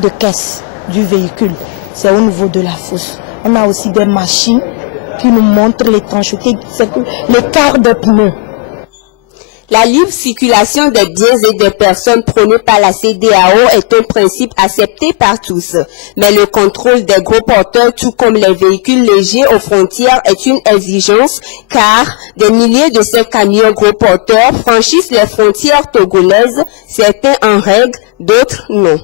de caisse du véhicule. C'est au niveau de la fosse. On a aussi des machines qui nous montrent l'étanchéité, l'écart de pneus. La libre circulation des biens et des personnes prônée par la CEDEAO est un principe accepté par tous. Mais le contrôle des gros porteurs, tout comme les véhicules légers aux frontières, est une exigence car des milliers de ces camions gros porteurs franchissent les frontières togolaises, certains en règle, d'autres non.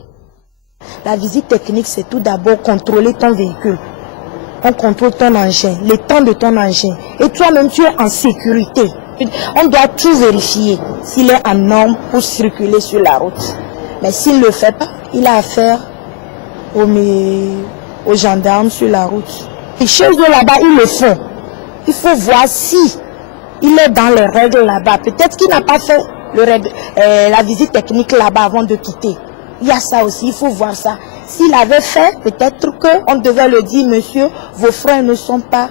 La visite technique, c'est tout d'abord contrôler ton véhicule. On contrôle ton engin, le temps de ton engin. Et toi-même, tu es en sécurité. On doit tout vérifier s'il est en norme pour circuler sur la route. Mais s'il ne le fait pas, il a affaire aux gendarmes sur la route. Et chez eux là-bas, ils le font. Il faut voir si il est dans les règles là-bas. Peut-être qu'il n'a pas fait la visite technique là-bas avant de quitter. Il y a ça aussi, il faut voir ça. S'il avait fait, peut-être qu'on devait le dire, monsieur, vos freins ne sont pas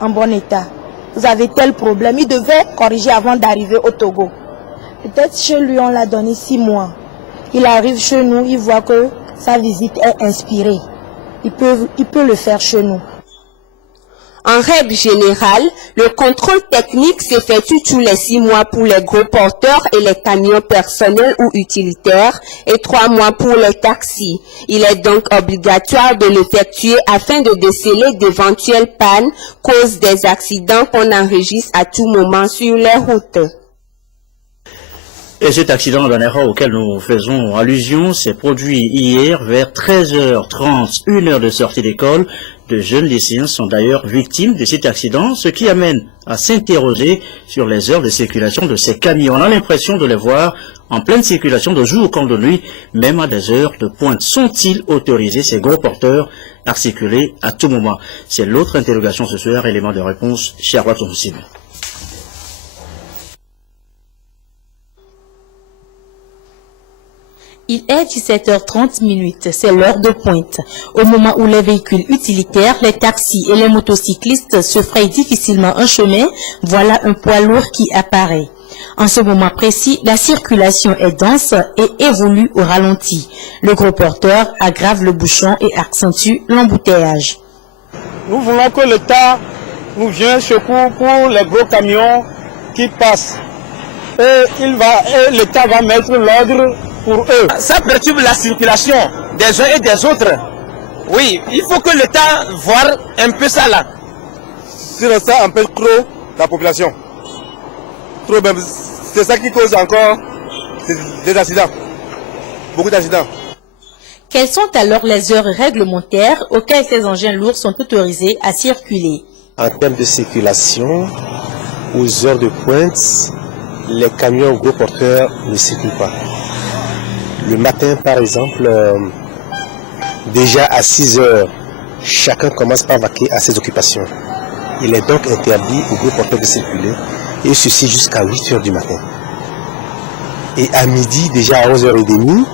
en bon état. Vous avez tel problème. Il devait corriger avant d'arriver au Togo. Peut-être chez lui, on l'a donné 6 mois. Il arrive chez nous, il voit que sa visite est inspirée. Il peut le faire chez nous. En règle générale, le contrôle technique s'effectue tous les 6 mois pour les gros porteurs et les camions personnels ou utilitaires et 3 mois pour les taxis. Il est donc obligatoire de l'effectuer afin de déceler d'éventuelles pannes, cause des accidents qu'on enregistre à tout moment sur les routes. Et cet accident d'Anera auquel nous faisons allusion s'est produit hier vers 13h30, 1 heure de sortie d'école. De jeunes lycéens sont d'ailleurs victimes de cet accident, ce qui amène à s'interroger sur les heures de circulation de ces camions. On a l'impression de les voir en pleine circulation de jour comme de nuit, même à des heures de pointe. Sont-ils autorisés, ces gros porteurs, à circuler à tout moment? C'est l'autre interrogation ce soir, élément de réponse, Charlotte Moussine. Il est 17h30, c'est l'heure de pointe. Au moment où les véhicules utilitaires, les taxis et les motocyclistes se frayent difficilement un chemin, voilà un poids lourd qui apparaît. En ce moment précis, la circulation est dense et évolue au ralenti. Le gros porteur aggrave le bouchon et accentue l'embouteillage. Nous voulons que l'État nous vienne secours pour les gros camions qui passent. Et l'État va mettre l'ordre pour eux. Ça perturbe la circulation des uns et des autres. Oui, il faut que l'État voie un peu ça là. Sinon ça empêche trop la population. Trop même. C'est ça qui cause encore des accidents. Beaucoup d'accidents. Quelles sont alors les heures réglementaires auxquelles ces engins lourds sont autorisés à circuler? En termes de circulation, aux heures de pointe, les camions gros porteurs ne circulent pas. Le matin, par exemple, déjà à 6 heures, chacun commence par vaquer à ses occupations. Il est donc interdit aux gros porteurs de circuler, et ceci jusqu'à 8 heures du matin. Et à midi, déjà à 11h30,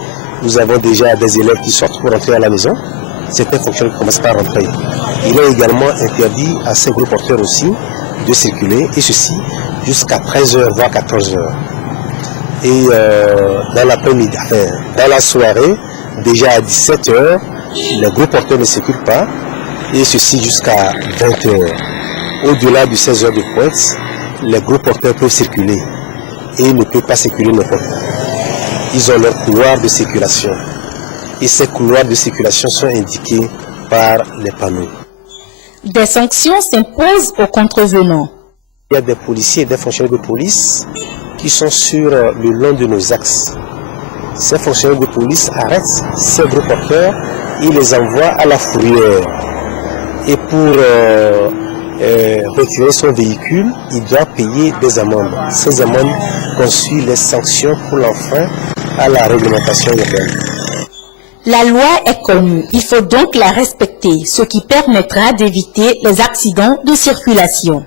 nous avons déjà des élèves qui sortent pour rentrer à la maison. Certains fonctionnaires commencent par rentrer. Il est également interdit à ces gros porteurs aussi de circuler, et ceci jusqu'à 13h, voire 14h. Et dans l'après-midi, dans la soirée, déjà à 17h, les gros porteurs ne circulent pas, et ceci jusqu'à 20h. Au-delà de 16h de pointe, les gros porteurs peuvent circuler, et ils ne peuvent pas circuler n'importe où. Ils ont leur couloir de circulation, et ces couloirs de circulation sont indiqués par les panneaux. Des sanctions s'imposent aux contrevenants. Il y a des policiers et des fonctionnaires de police qui sont sur le long de nos axes. Ces fonctionnaires de police arrêtent ces gros porteurs et les envoient à la fourrière. Et pour retirer son véhicule, il doit payer des amendes. Ces amendes constituent les sanctions pour l'enfreint à la réglementation urbaine. La loi est connue, il faut donc la respecter, ce qui permettra d'éviter les accidents de circulation.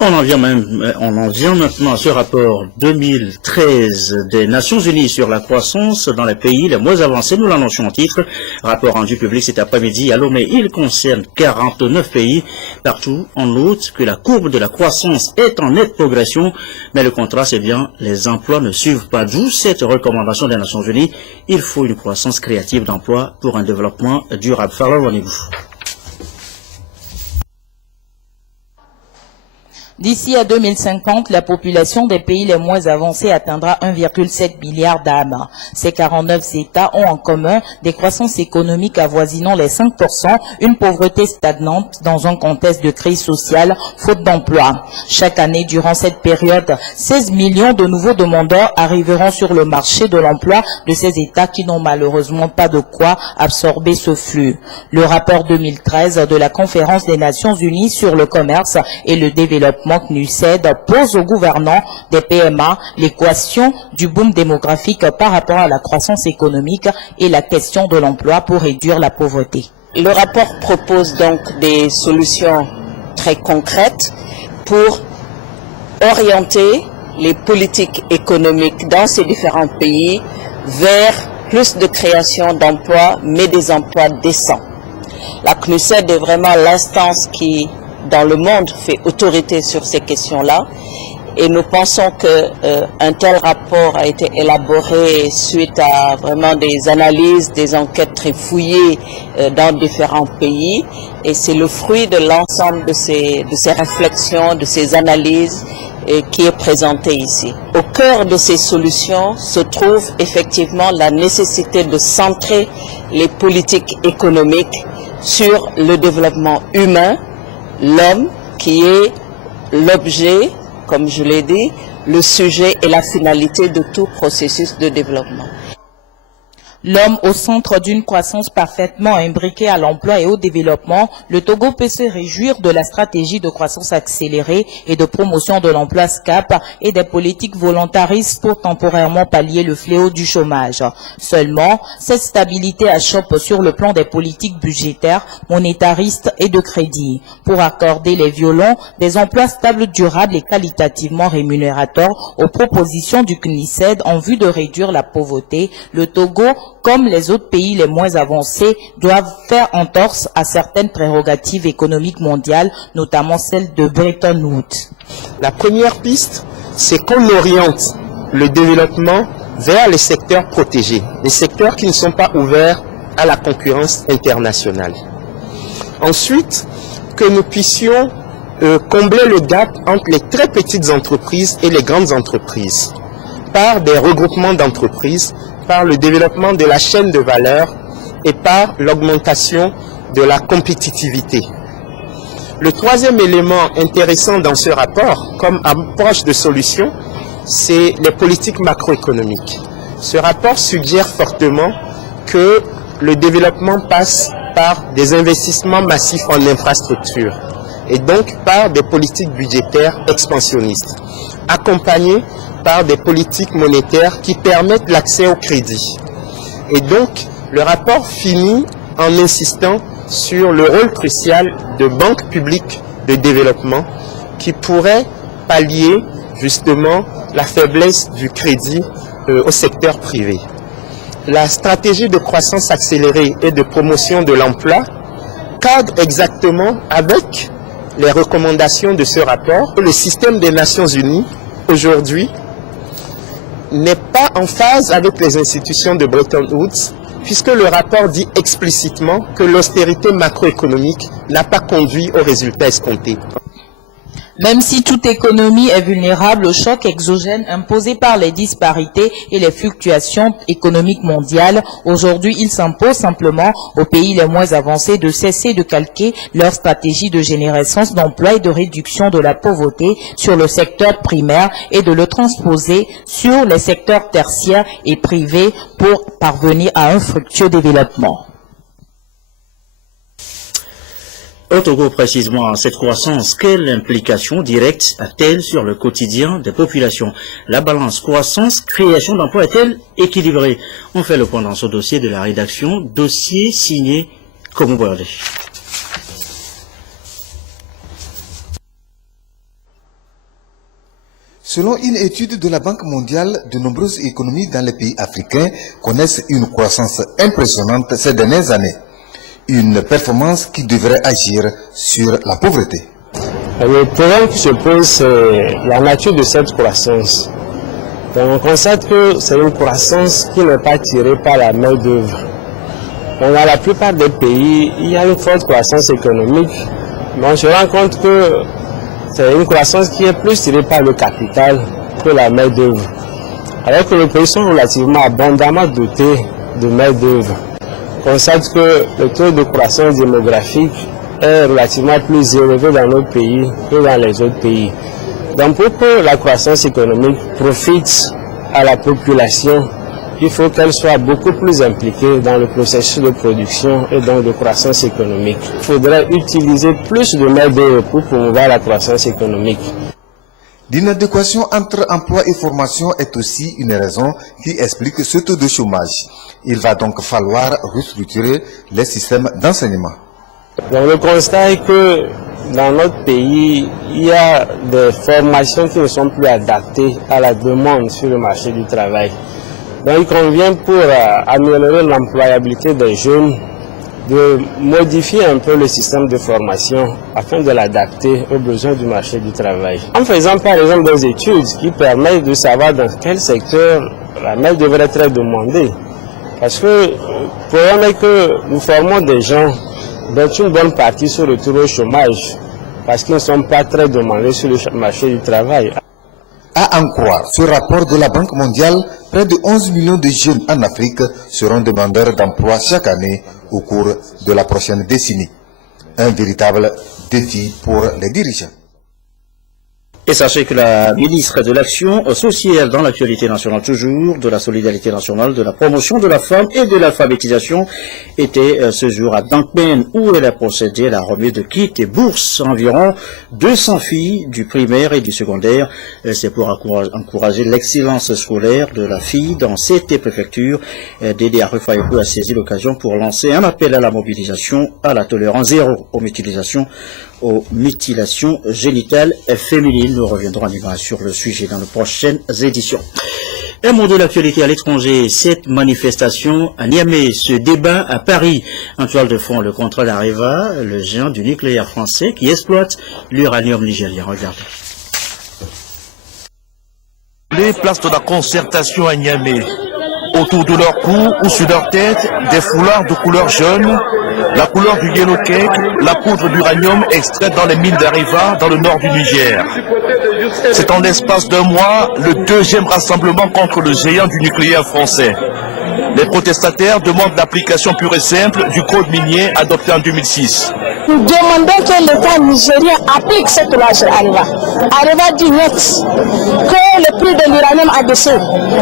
On en vient maintenant à ce rapport 2013 des Nations Unies sur la croissance dans les pays les moins avancés. Nous l'annonçons en titre. Rapport rendu public cet après-midi à Lomé. Il concerne 49 pays. Partout, on note que la courbe de la croissance est en nette progression. Mais le contraste, c'est bien, les emplois ne suivent pas. D'où cette recommandation des Nations Unies. Il faut une croissance créative d'emplois pour un développement durable. D'ici à 2050, la population des pays les moins avancés atteindra 1,7 milliard d'âmes. Ces 49 États ont en commun des croissances économiques avoisinant les 5%, une pauvreté stagnante dans un contexte de crise sociale, faute d'emploi. Chaque année, durant cette période, 16 millions de nouveaux demandeurs arriveront sur le marché de l'emploi de ces États qui n'ont malheureusement pas de quoi absorber ce flux. Le rapport 2013 de la Conférence des Nations Unies sur le commerce et le développement CNUSED pose aux gouvernants des PMA l'équation du boom démographique par rapport à la croissance économique et la question de l'emploi pour réduire la pauvreté. Le rapport propose donc des solutions très concrètes pour orienter les politiques économiques dans ces différents pays vers plus de création d'emplois, mais des emplois décents. La CNUSED est vraiment l'instance qui dans le monde fait autorité sur ces questions-là et nous pensons qu'un tel rapport a été élaboré suite à vraiment des analyses, des enquêtes très fouillées dans différents pays et c'est le fruit de l'ensemble de ces réflexions, de ces analyses qui est présenté ici. Au cœur de ces solutions se trouve effectivement la nécessité de centrer les politiques économiques sur le développement humain, l'homme qui est l'objet, comme je l'ai dit, le sujet et la finalité de tout processus de développement. L'homme au centre d'une croissance parfaitement imbriquée à l'emploi et au développement, le Togo peut se réjouir de la stratégie de croissance accélérée et de promotion de l'emploi SCAP et des politiques volontaristes pour temporairement pallier le fléau du chômage. Seulement, cette stabilité achoppe sur le plan des politiques budgétaires, monétaristes et de crédit. Pour accorder les violons, des emplois stables, durables et qualitativement rémunérateurs aux propositions du CNUSED en vue de réduire la pauvreté, le Togo, comme les autres pays les moins avancés, doivent faire entorse à certaines prérogatives économiques mondiales, notamment celle de Bretton Woods. La première piste, c'est qu'on oriente le développement vers les secteurs protégés, les secteurs qui ne sont pas ouverts à la concurrence internationale. Ensuite, que nous puissions combler le gap entre les très petites entreprises et les grandes entreprises par des regroupements d'entreprises, par le développement de la chaîne de valeur et par l'augmentation de la compétitivité. Le troisième élément intéressant dans ce rapport, comme approche de solution, c'est les politiques macroéconomiques. Ce rapport suggère fortement que le développement passe par des investissements massifs en infrastructures et donc par des politiques budgétaires expansionnistes, accompagnées par des politiques monétaires qui permettent l'accès au crédit. Et donc, le rapport finit en insistant sur le rôle crucial de banques publiques de développement qui pourraient pallier justement la faiblesse du crédit au secteur privé. La stratégie de croissance accélérée et de promotion de l'emploi cadre exactement avec les recommandations de ce rapport. Le système des Nations Unies, aujourd'hui, n'est pas en phase avec les institutions de Bretton Woods, puisque le rapport dit explicitement que l'austérité macroéconomique n'a pas conduit aux résultats escomptés. Même si toute économie est vulnérable au choc exogène imposé par les disparités et les fluctuations économiques mondiales, aujourd'hui il s'impose simplement aux pays les moins avancés de cesser de calquer leur stratégie de génération d'emplois et de réduction de la pauvreté sur le secteur primaire et de le transposer sur les secteurs tertiaires et privés pour parvenir à un fructueux développement. Au Togo, précisément, cette croissance, quelle implication directe a-t-elle sur le quotidien des populations? La balance croissance-création d'emplois est-elle équilibrée? On fait le point dans ce dossier de la rédaction, dossier signé Komu Borde. Selon une étude de la Banque mondiale, de nombreuses économies dans les pays africains connaissent une croissance impressionnante ces dernières années. Une performance qui devrait agir sur la pauvreté. Le problème qui se pose, c'est la nature de cette croissance. Donc on constate que c'est une croissance qui n'est pas tirée par la main d'œuvre. Dans la plupart des pays, il y a une forte croissance économique, mais on se rend compte que c'est une croissance qui est plus tirée par le capital que la main d'œuvre. Alors que les pays sont relativement abondamment dotés de main d'œuvre. On constate que le taux de croissance démographique est relativement plus élevé dans nos pays que dans les autres pays. Donc pour que la croissance économique profite à la population, il faut qu'elle soit beaucoup plus impliquée dans le processus de production et donc de croissance économique. Il faudrait utiliser plus de main-d'œuvre pour promouvoir la croissance économique. L'inadéquation entre emploi et formation est aussi une raison qui explique ce taux de chômage. Il va donc falloir restructurer les systèmes d'enseignement. Donc le constat est que dans notre pays, il y a des formations qui ne sont plus adaptées à la demande sur le marché du travail. Donc il convient pour améliorer l'employabilité des jeunes de modifier un peu le système de formation afin de l'adapter aux besoins du marché du travail. En faisant par exemple des études qui permettent de savoir dans quel secteur la main devrait être demandée. Parce que le problème est que nous formons des gens dont une bonne partie se retrouve au chômage parce qu'ils ne sont pas très demandés sur le marché du travail. À en croire ce rapport de la Banque mondiale, près de 11 millions de jeunes en Afrique seront demandeurs d'emploi chaque année au cours de la prochaine décennie. Un véritable défi pour les dirigeants. Et sachez que la ministre de l'Action sociale dans l'actualité nationale toujours, de la solidarité nationale, de la promotion de la femme et de l'alphabétisation était ce jour à Dankmen où elle a procédé à la remise de kits et bourses à environ 200 filles du primaire et du secondaire. C'est pour encourager l'excellence scolaire de la fille dans cette préfecture. Dédé Arufayeko a saisi l'occasion pour lancer un appel à la mobilisation, à la tolérance zéro aux mutilations génitales féminines. Nous reviendrons en sur le sujet dans les prochaines éditions. Un mot de l'actualité à l'étranger, cette manifestation à Niamey, ce débat à Paris. En toile de fond, le contrat d'Areva, le géant du nucléaire français qui exploite l'uranium nigérien. Regardez. Les places de la concertation à Niamey. Autour de leur cou ou sur leur tête, des foulards de couleur jaune, la couleur du yellow cake, la poudre d'uranium extraite dans les mines d'Areva dans le nord du Niger. C'est en l'espace d'un mois le deuxième rassemblement contre le géant du nucléaire français. Les protestataires demandent l'application pure et simple du code minier adopté en 2006. Nous demandons que l'État nigérien applique cette loi sur Areva. Areva dit net que le prix de l'uranium a baissé.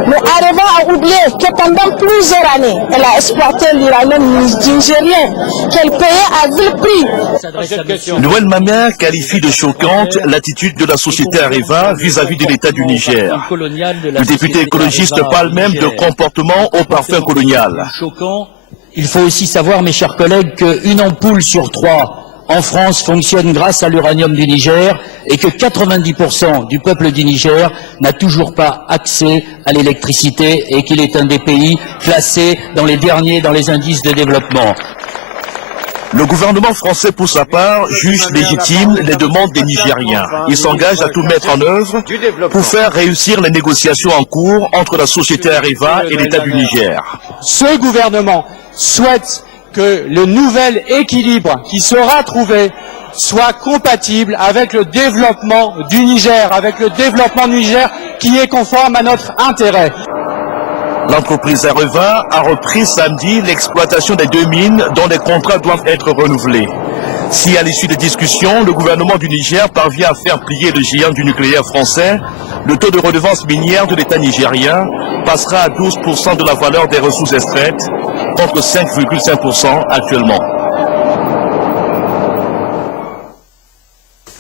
Mais Areva a oublié que pendant plusieurs années, elle a exploité l'uranium nigérien, qu'elle payait à vil prix. Noël Mamère qualifie de choquante l'attitude de la société Areva vis-à-vis de l'État du Niger. Le député écologiste parle même de comportement au parfum colonial. Il faut aussi savoir, mes chers collègues, qu'une ampoule sur 3 en France fonctionne grâce à l'uranium du Niger et que 90% du peuple du Niger n'a toujours pas accès à l'électricité et qu'il est un des pays classés dans les derniers dans les indices de développement. Le gouvernement français, pour sa part, juge légitime les demandes des Nigériens. Il s'engage à tout mettre en œuvre pour faire réussir les négociations en cours entre la société Areva et l'État du Niger. Ce gouvernement souhaite que le nouvel équilibre qui sera trouvé soit compatible avec le développement du Niger, qui est conforme à notre intérêt. L'entreprise Areva a repris samedi l'exploitation des 2 mines dont les contrats doivent être renouvelés. Si à l'issue des discussions, le gouvernement du Niger parvient à faire plier le géant du nucléaire français, le taux de redevance minière de l'État nigérien passera à 12% de la valeur des ressources extraites, contre 5,5% actuellement.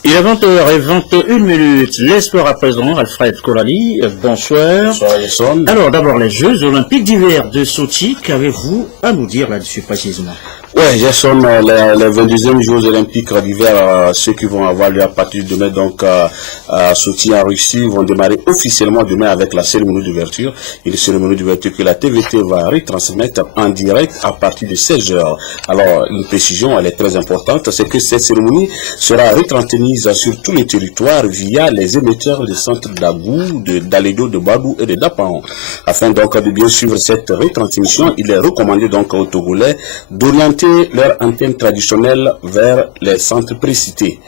Il est 20h21. L'espoir à présent, Alfred Kolali, bonsoir. Bonsoir, alors d'abord les Jeux Olympiques d'hiver de Sochi, qu'avez-vous à nous dire là-dessus précisément? Ouais, je sonne les 22e Jeux Olympiques d'hiver, ceux qui vont avoir lieu à partir de demain, donc à Sochi en Russie, vont démarrer officiellement demain avec la cérémonie d'ouverture. Une cérémonie d'ouverture que la TVT va retransmettre en direct à partir de 16h. Alors, une précision, elle est très importante, c'est que cette cérémonie sera retransmise sur tous les territoires via les émetteurs des centres d'Agou, d'Aledo, de Badou et de Dapaon. Afin donc de bien suivre cette retransmission, il est recommandé donc aux Togolais d'orienter leur antenne traditionnelle vers les centres précités.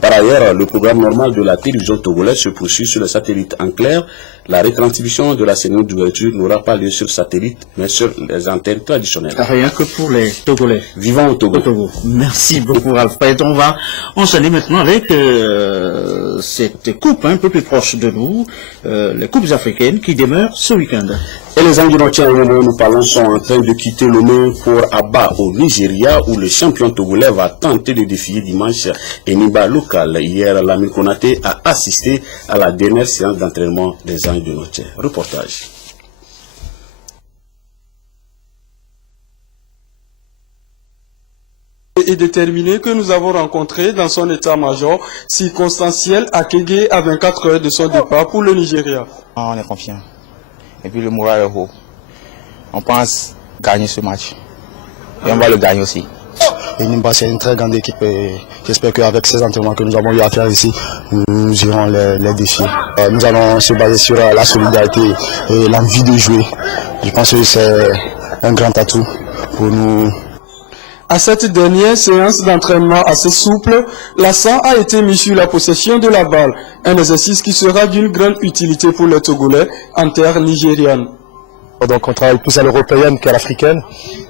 Par ailleurs, le programme normal de la télévision togolaise se poursuit sur le satellite. En clair, la retransmission de la cérémonie d'ouverture n'aura pas lieu sur satellite, mais sur les antennes traditionnelles. Rien que pour les Togolais. Vivant au Togo. Merci beaucoup, Alfred. On s'allie maintenant avec cette coupe un peu plus proche de nous, les coupes africaines qui demeurent ce week-end. Et les Anguinotiens, au moment où nous parlons, sont en train de quitter Lomé pour Aba au Nigeria, où le champion togolais va tenter de défier dimanche Eniba local. Hier, Lamine Konaté a assisté à la dernière séance d'entraînement des Anguinotiens. Reportage. Et déterminé que nous avons rencontré dans son état-major circonstanciel à Kégué à 24 heures de son départ pour le Nigeria. On est confiant. Et puis le moral est haut. On pense gagner ce match. Et on va le gagner aussi. Et Nimba, c'est une très grande équipe et j'espère qu'avec ces entraînements que nous avons eu à faire ici, nous irons les défier. Nous allons se baser sur la solidarité et l'envie de jouer. Je pense que c'est un grand atout pour nous. À cette dernière séance d'entraînement assez souple, l'accent a été mis sur la possession de la balle, un exercice qui sera d'une grande utilité pour les Togolais en terre nigériane. Donc on travaille plus à l'européenne qu'à l'africaine,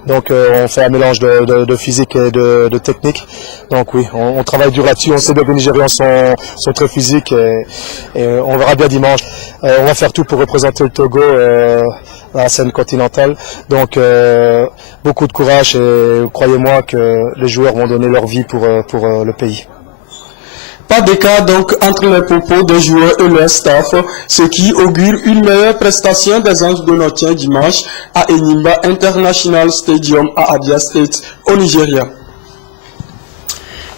donc on fait un mélange de physique et de technique. Donc oui, on travaille dur là-dessus, on sait bien que les Nigérians sont très physiques et on verra bien dimanche. On va faire tout pour représenter le Togo à la scène continentale. Donc beaucoup de courage et croyez-moi que les joueurs vont donner leur vie pour le pays. Pas d'écart donc entre les propos des joueurs et leur staff, ce qui augure une meilleure prestation des Anguinotiens dimanche à Enyimba International Stadium à Abia State, au Nigeria.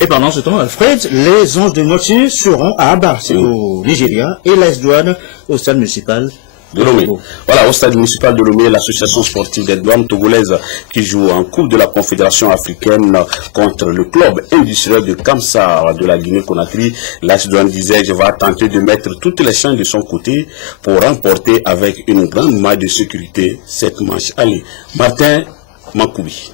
Et pendant ce temps, Alfred, les Anguinotiens seront à Aba, au Nigeria, et l'AS Douanes au stade municipal de Lomé. Voilà, au stade municipal de Lomé, l'association sportive des douanes togolaises qui joue en Coupe de la Confédération africaine contre le club industriel de Kamsar de la Guinée-Conakry. L'AS Douanes disait, je vais tenter de mettre toutes les chances de son côté pour remporter avec une grande maille de sécurité cette manche. Allez, Martin Makoubi.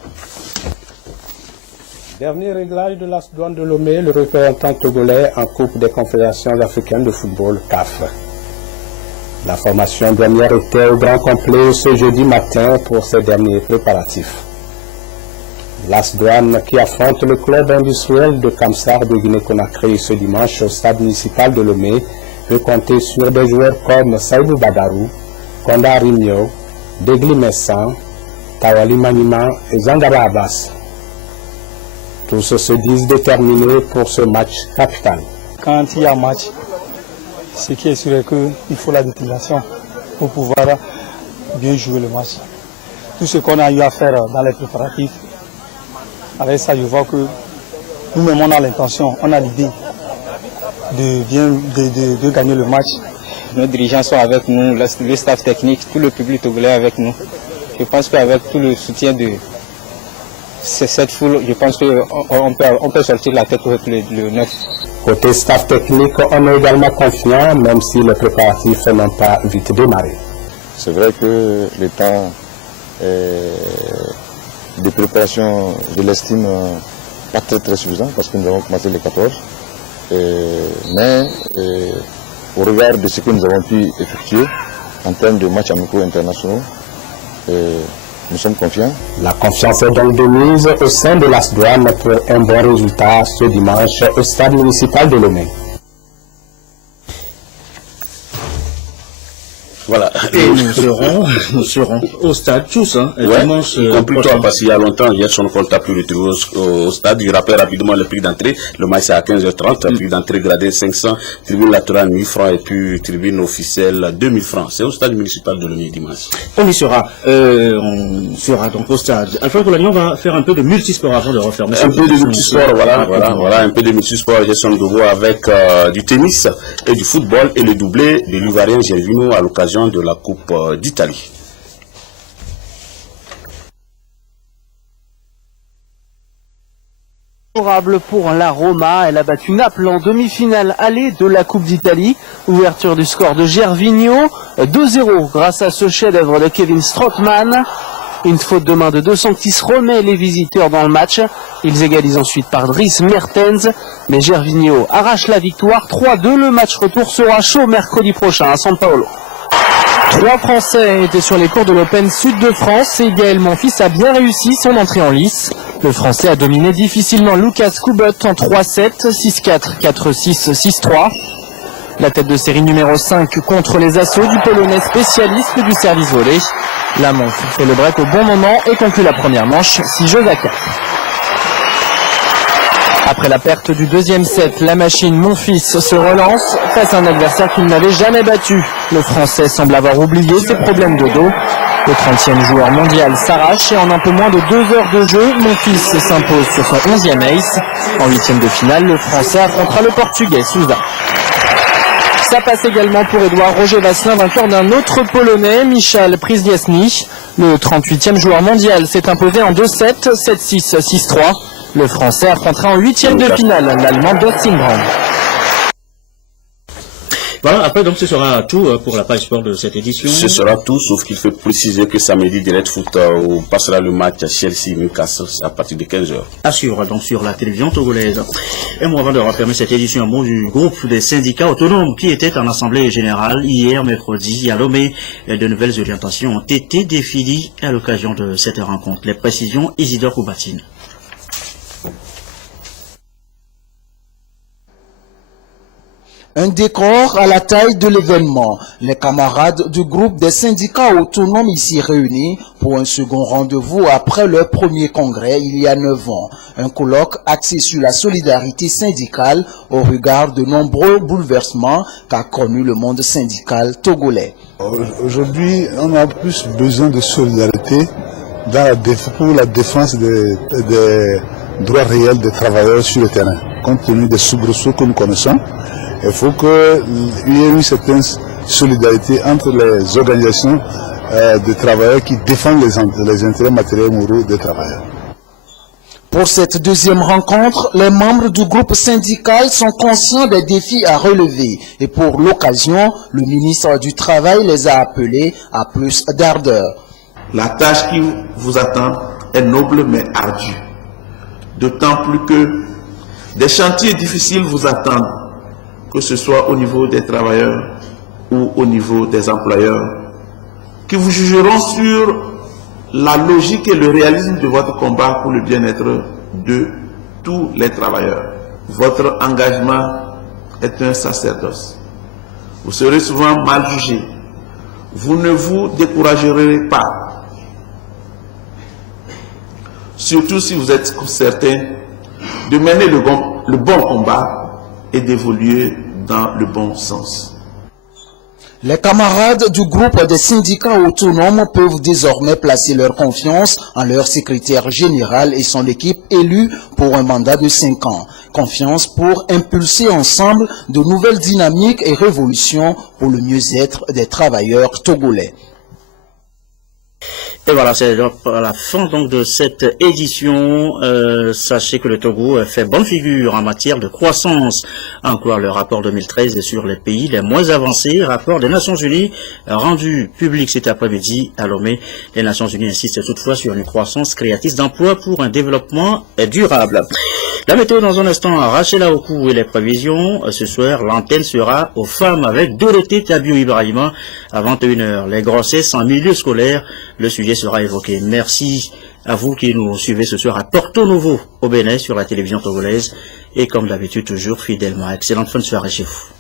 Dernier réglage de l'AS Douanes de Lomé, le représentant togolais en Coupe des Confédérations africaines de football, CAF. La formation dernière était au grand complet ce jeudi matin pour ces derniers préparatifs. L'AS Douanes qui affronte le club industriel de Kamsar de Guinée-Conakry ce dimanche au stade municipal de Lomé peut compter sur des joueurs comme Saïdou Badarou, Konda Rimio, Degli Messan, Tawali Manima et Zangara Abbas. Tous se disent déterminés pour ce match capital. Quand il y a un match, ce qui est sûr est qu'il faut la détermination pour pouvoir bien jouer le match. Tout ce qu'on a eu à faire dans les préparatifs, avec ça je vois que nous-mêmes on a l'intention, on a l'idée de gagner le match. Nos dirigeants sont avec nous, le staff technique, tout le public togolais avec nous. Je pense qu'avec tout le soutien de cette foule, je pense qu'on peut sortir la tête le 9. Côté staff technique, on est également confiant, même si les préparatifs n'ont pas vite démarré. C'est vrai que le temps de préparation, je l'estime pas très suffisant parce que nous avons commencé les 14. Mais au regard de ce que nous avons pu effectuer en termes de matchs amicaux internationaux, nous sommes confiants. La confiance est donc de mise au sein de l'AS Douanes pour un bon résultat ce dimanche au stade municipal de Lomé. Voilà. Et nous serons au stade tous, hein. Ouais, y compris toi, parce qu'il y a longtemps, hier, son compte a pu retrouver au stade. Je rappelle rapidement le prix d'entrée. Le match c'est à 15h30. Prix d'entrée gradé 500, tribune latérale 1000 francs et puis tribune officielle 2000 francs. C'est au stade municipal de Lomé dimanche. On y sera. On sera donc au stade. Alpha Colagnon va faire un peu de multisport avant de refermer. Un peu de multisport, voilà, un peu de multisport, gestion de voix avec du tennis et du football et le doublé de l'Ivoirien Gervinho à l'occasion de la Coupe d'Italie. Favorable pour la Roma, elle a battu Naples en demi-finale allée de la Coupe d'Italie. Ouverture du score de Gervinho, 2-0 grâce à ce chef-d'œuvre de Kevin Strootman. Une faute de main de De Sanctis remet les visiteurs dans le match. Ils égalisent ensuite par Dries Mertens, mais Gervinho arrache la victoire. 3-2, le match retour sera chaud mercredi prochain à São Paulo. 3 Français étaient sur les cours de l'Open Sud de France et Gaël Monfils a bien réussi son entrée en lice. Le Français a dominé difficilement Lucas Kubot en 3-7, 6-4, 4-6, 6-3. La tête de série numéro 5 contre les assauts du Polonais spécialiste du service volé. La Monf fait le break au bon moment et conclut la première manche 6-4. Après la perte du deuxième set, la machine Monfils se relance face à un adversaire qu'il n'avait jamais battu. Le Français semble avoir oublié ses problèmes de dos. Le 30e joueur mondial s'arrache et en un peu moins de 2 heures de jeu, Monfils s'impose sur son 11e ace. En 8e de finale, le Français affrontera le Portugais Souza. Ça passe également pour Édouard Roger Vasselin, vainqueur d'un autre Polonais, Michal Przyjazny. Le 38e joueur mondial s'est imposé en 2-7, 7-6, 6-3. Le Français affrontera en 8e de finale l'Allemand Dustin Brand. Voilà, après donc ce sera tout pour la page sport de cette édition. Ce sera tout, sauf qu'il faut préciser que samedi, Direct Foot passera le match à Chelsea-Newcastle à partir de 15h. Assure donc sur la télévision togolaise. Et moi, avant de refermer cette édition, un mot du groupe des syndicats autonomes qui était en assemblée générale hier mercredi à Lomé. De nouvelles orientations ont été définies à l'occasion de cette rencontre. Les précisions, Isidore Koubatine. Un décor à la taille de l'événement. Les camarades du groupe des syndicats autonomes ici réunis pour un second rendez-vous après leur premier congrès il y a 9 ans. Un colloque axé sur la solidarité syndicale au regard de nombreux bouleversements qu'a connu le monde syndical togolais. Aujourd'hui, on a plus besoin de solidarité pour la défense des droits réels des travailleurs sur le terrain, compte tenu des soubresauts que nous connaissons. Il faut qu'il y ait une certaine solidarité entre les organisations de travailleurs qui défendent les intérêts matériels et moraux des travailleurs. Pour cette deuxième rencontre, les membres du groupe syndical sont conscients des défis à relever et pour l'occasion, le ministre du Travail les a appelés à plus d'ardeur. La tâche qui vous attend est noble mais ardue, d'autant plus que des chantiers difficiles vous attendent, que ce soit au niveau des travailleurs ou au niveau des employeurs, qui vous jugeront sur la logique et le réalisme de votre combat pour le bien-être de tous les travailleurs. Votre engagement est un sacerdoce. Vous serez souvent mal jugé. Vous ne vous découragerez pas. Surtout si vous êtes certain de mener le bon combat et d'évoluer dans le bon sens. Les camarades du groupe des syndicats autonomes peuvent désormais placer leur confiance en leur secrétaire général et son équipe élue pour un mandat de 5 ans. Confiance pour impulser ensemble de nouvelles dynamiques et révolutions pour le mieux-être des travailleurs togolais. Et voilà, c'est la fin donc de cette édition. Sachez que le Togo fait bonne figure en matière de croissance. Encore le rapport 2013 sur les pays les moins avancés, rapport des Nations Unies rendu public cet après-midi à Lomé. Les Nations Unies insistent toutefois sur une croissance créatrice d'emplois pour un développement durable. La météo dans un instant, Rachel Aokou et les prévisions. Ce soir, l'antenne sera aux femmes avec Dorothée Tabiou Ibrahima à 21h. Les grossesses en milieu scolaire, le sujet sera évoqué. Merci à vous qui nous suivez ce soir à Porto Novo au Bénin sur la télévision togolaise et comme d'habitude toujours fidèlement. Excellente fin de soirée chez vous.